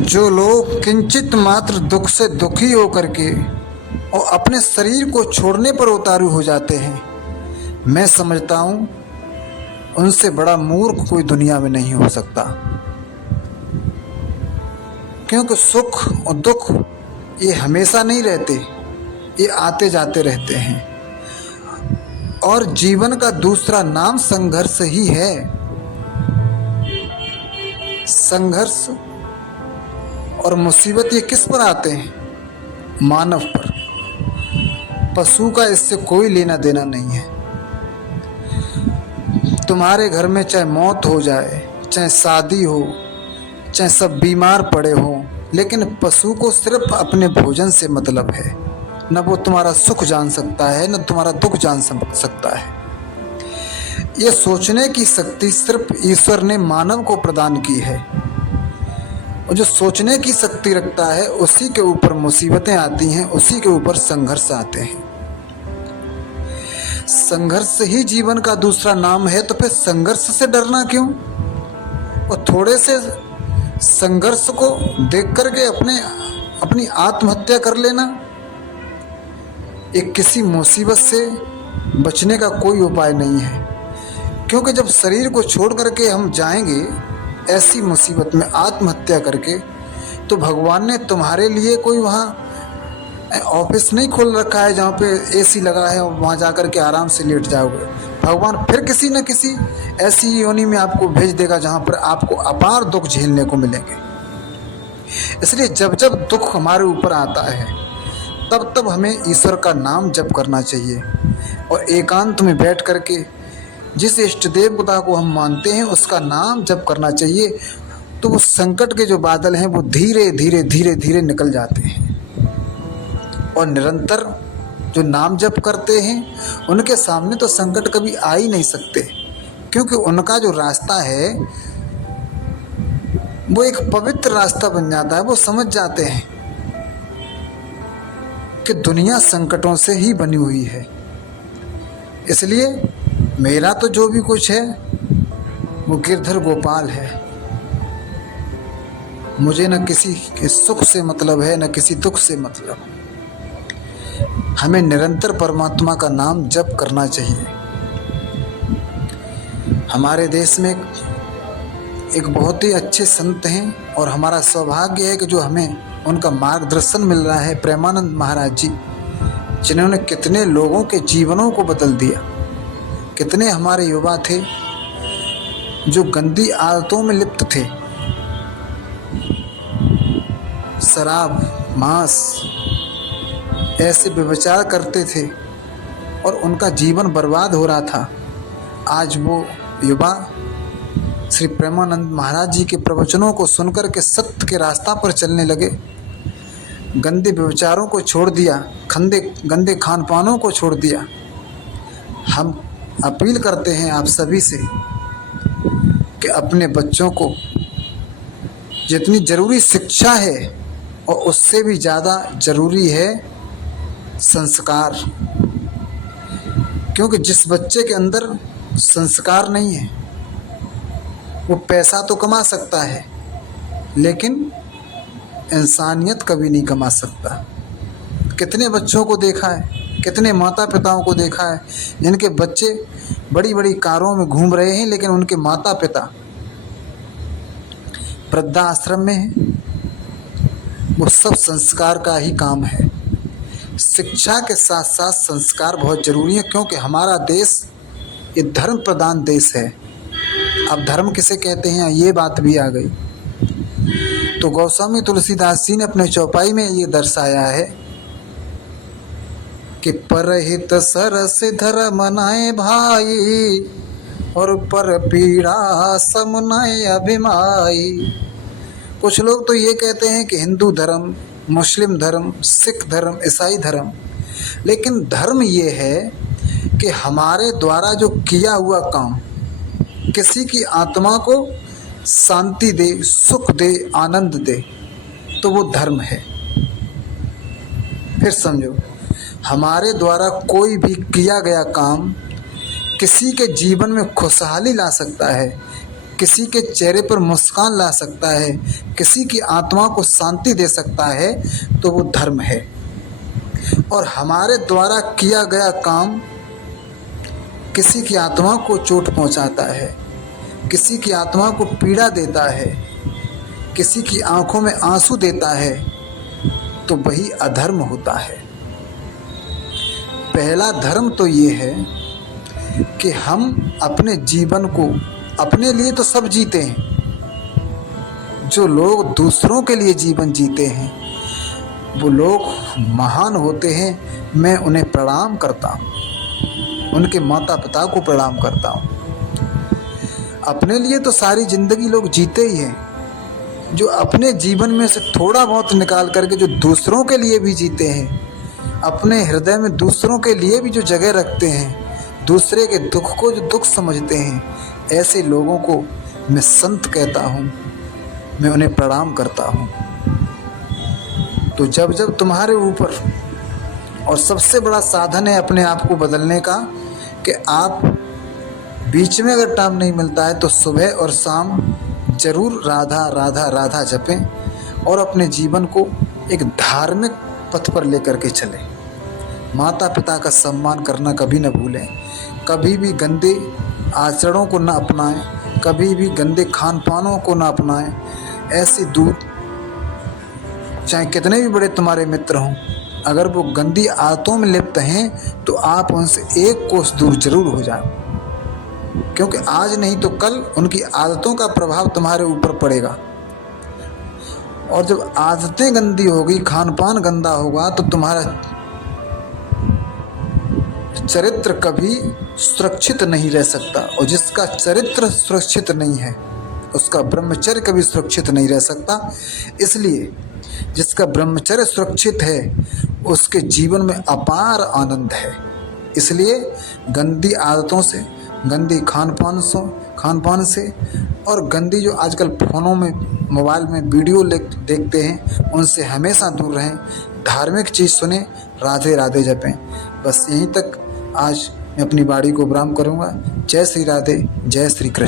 जो लोग किंचित मात्र दुख से दुखी होकर के और अपने शरीर को छोड़ने पर उतारू हो जाते हैं, मैं समझता हूँ उनसे बड़ा मूर्ख कोई दुनिया में नहीं हो सकता। क्योंकि सुख और दुख ये हमेशा नहीं रहते, ये आते जाते रहते हैं। और जीवन का दूसरा नाम संघर्ष ही है। संघर्ष और मुसीबत ये किस पर आते हैं? मानव पर। पशु का इससे कोई लेना देना नहीं है। तुम्हारे घर में चाहे मौत हो जाए, चाहे शादी हो, चाहे सब बीमार पड़े हो, लेकिन पशु को सिर्फ अपने भोजन से मतलब है। न वो तुम्हारा सुख जान सकता है, न तुम्हारा दुख जान सकता है। ये सोचने की शक्ति सिर्फ ईश्वर ने मानव को प्रदान की है। और जो सोचने की शक्ति रखता है उसी के ऊपर मुसीबतें आती हैं, उसी के ऊपर संघर्ष आते हैं। संघर्ष ही जीवन का दूसरा नाम है, तो फिर संघर्ष से डरना क्यों? और थोड़े से संघर्ष को देख करके अपनी आत्महत्या कर लेना, एक किसी मुसीबत से बचने का कोई उपाय नहीं है। क्योंकि जब शरीर को छोड़ करके हम जाएंगे ऐसी मुसीबत में आत्महत्या करके, तो भगवान ने तुम्हारे लिए कोई वहाँ ऑफिस नहीं खोल रखा है जहाँ पे एसी लगा है और वहाँ जा कर के आराम से लेट जाओगे। भगवान फिर किसी न किसी ऐसी योनि में आपको भेज देगा जहाँ पर आपको अपार दुख झेलने को मिलेंगे। इसलिए जब जब दुख हमारे ऊपर आता है तब तब हमें ईश्वर का नाम जप करना चाहिए और एकांत में बैठ करके जिस इष्ट देवता को हम मानते हैं उसका नाम जप करना चाहिए। तो वो संकट के जो बादल हैं वो धीरे धीरे धीरे धीरे निकल जाते हैं। और निरंतर जो नाम जप करते हैं उनके सामने तो संकट कभी आ ही नहीं सकते, क्योंकि उनका जो रास्ता है वो एक पवित्र रास्ता बन जाता है। वो समझ जाते हैं कि दुनिया संकटों से ही बनी हुई है। इसलिए मेरा तो जो भी कुछ है वो गिरधर गोपाल है। मुझे न किसी के सुख से मतलब है, न किसी दुख से मतलब। हमें निरंतर परमात्मा का नाम जप करना चाहिए। हमारे देश में एक बहुत ही अच्छे संत हैं और हमारा सौभाग्य है कि जो हमें उनका मार्गदर्शन मिल रहा है, प्रेमानंद महाराज जी, जिन्होंने कितने लोगों के जीवनों को बदल दिया। कितने हमारे युवा थे जो गंदी आदतों में लिप्त थे, शराब, मांस, ऐसे व्यभिचार करते थे और उनका जीवन बर्बाद हो रहा था। आज वो युवा श्री प्रेमानंद महाराज जी के प्रवचनों को सुनकर के सत्य के रास्ता पर चलने लगे। गंदे व्यभिचारों को छोड़ दिया, गंदे खान पानों को छोड़ दिया। हम अपील करते हैं आप सभी से कि अपने बच्चों को जितनी ज़रूरी शिक्षा है और उससे भी ज़्यादा ज़रूरी है संस्कार। क्योंकि जिस बच्चे के अंदर संस्कार नहीं है वो पैसा तो कमा सकता है लेकिन इंसानियत कभी नहीं कमा सकता। कितने बच्चों को देखा है, कितने माता पिताओं को देखा है जिनके बच्चे बड़ी बड़ी कारों में घूम रहे हैं लेकिन उनके माता पिता वृद्धाश्रम में हैं। वो सब संस्कार का ही काम है। शिक्षा के साथ साथ संस्कार बहुत ज़रूरी है, क्योंकि हमारा देश ये धर्म प्रधान देश है। अब धर्म किसे कहते हैं ये बात भी आ गई। तो गोस्वामी तुलसीदास जी ने अपने चौपाई में ये दर्शाया है कि परहित सरस धर्म नय भाई और पर पीड़ा सम नय अभिमाई। कुछ लोग तो ये कहते हैं कि हिंदू धर्म, मुस्लिम धर्म, सिख धर्म, ईसाई धर्म, लेकिन धर्म ये है कि हमारे द्वारा जो किया हुआ काम किसी की आत्मा को शांति दे, सुख दे, आनंद दे, तो वो धर्म है। फिर समझो, हमारे द्वारा कोई भी किया गया काम किसी के जीवन में खुशहाली ला सकता है, किसी के चेहरे पर मुस्कान ला सकता है, किसी की आत्मा को शांति दे सकता है, तो वो धर्म है। और हमारे द्वारा किया गया काम किसी की आत्मा को चोट पहुंचाता है, किसी की आत्मा को पीड़ा देता है, किसी की आंखों में आंसू देता है, तो वही अधर्म होता है। पहला धर्म तो ये है कि हम अपने जीवन को, अपने लिए तो सब जीते हैं, जो लोग दूसरों के लिए जीवन जीते हैं वो लोग महान होते हैं। मैं उन्हें प्रणाम करता हूँ, उनके माता पिता को प्रणाम करता हूँ। अपने लिए तो सारी ज़िंदगी लोग जीते ही हैं, जो अपने जीवन में से थोड़ा बहुत निकाल करके जो दूसरों के लिए भी जीते हैं, अपने हृदय में दूसरों के लिए भी जो जगह रखते हैं, दूसरे के दुख को जो दुख समझते हैं, ऐसे लोगों को मैं संत कहता हूँ, मैं उन्हें प्रणाम करता हूँ। तो जब जब तुम्हारे ऊपर, और सबसे बड़ा साधन है अपने आप को बदलने का, कि आप बीच में अगर टाइम नहीं मिलता है तो सुबह और शाम जरूर राधा राधा राधा जपें और अपने जीवन को एक धार्मिक पथ पर लेकर के चलें। माता पिता का सम्मान करना कभी न भूलें, कभी भी गंदे आचरणों को न अपनाएं, कभी भी गंदे खान पानों को न अपनाएं। ऐसे दूर, चाहे कितने भी बड़े तुम्हारे मित्र हों, अगर वो गंदी आदतों में लिप्त हैं तो आप उनसे एक कोस दूर जरूर हो जाएं, क्योंकि आज नहीं तो कल उनकी आदतों का प्रभाव तुम्हारे ऊपर पड़ेगा। और जब आदतें गंदी होगी, खान पान गंदा होगा, तो तुम्हारा चरित्र कभी सुरक्षित नहीं रह सकता। और जिसका चरित्र सुरक्षित नहीं है उसका ब्रह्मचर्य कभी सुरक्षित नहीं रह सकता। इसलिए जिसका ब्रह्मचर्य सुरक्षित है उसके जीवन में अपार आनंद है। इसलिए गंदी आदतों से, गंदी खान पान से और गंदी जो आजकल फ़ोनों में, मोबाइल में वीडियो देखते हैं, उनसे हमेशा दूर रहें। धार्मिक चीज़ सुने, राधे राधे जपें। बस यहीं तक आज मैं अपनी वाणी को विराम करूँगा। जय श्री राधे, जय श्री कृष्ण।